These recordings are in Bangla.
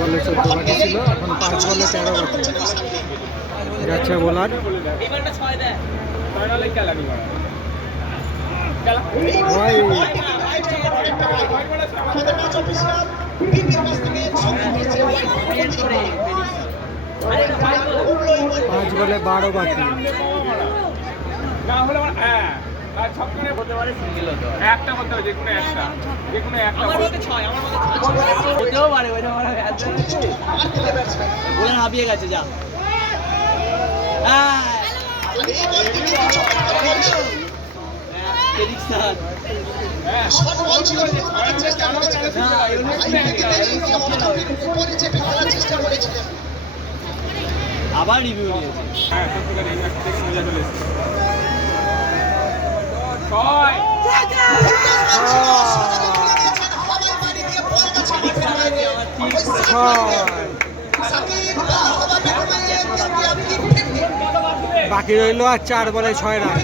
বলে 14 বাকি ছিল, এখন 5 বলে 13 বাকি যাচ্ছে বোলার। পাঁচ বলে 12 বাকি। হাঁপিয়ে গেছে যা আবার রিভিউ নিয়েছে। বাকি রইল আর 4 বলে 6 রান।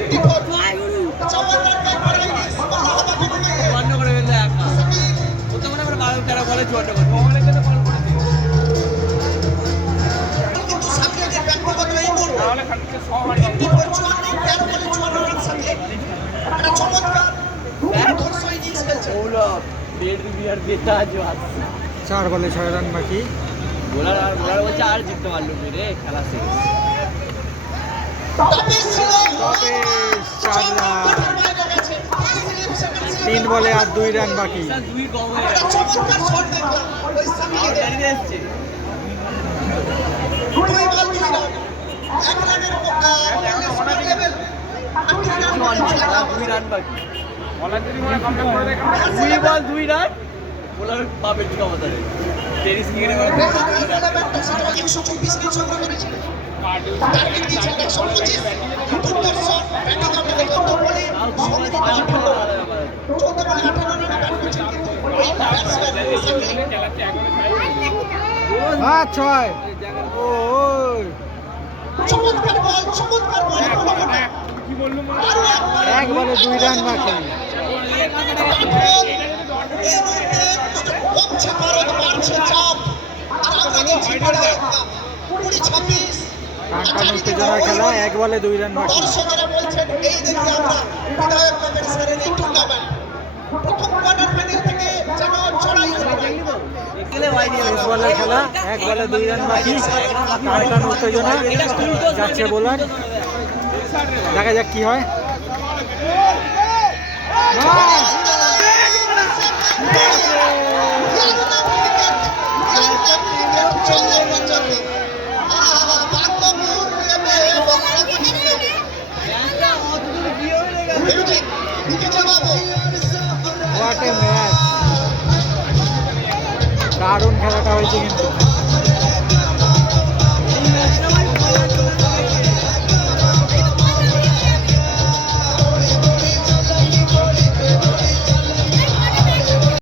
চার বলে 6 রান বাকি। বোলার বলছে আর জিততে পারলো রে, খেলা শেষ। 3 বলে আর 2 রান বাকি। ছয় 1 বলে 2 রান বাকি। উত্তেজনার খেলা, 1 বলে 2 রান বাকি। 10 বলের খেলা, 1 বলে 2 রান বাকি। টান উত্তেজনা, যাচ্ছে বোলার, দেখা যাক কি হয়। দারুণ খেলাটা হয়েছে কিন্তু।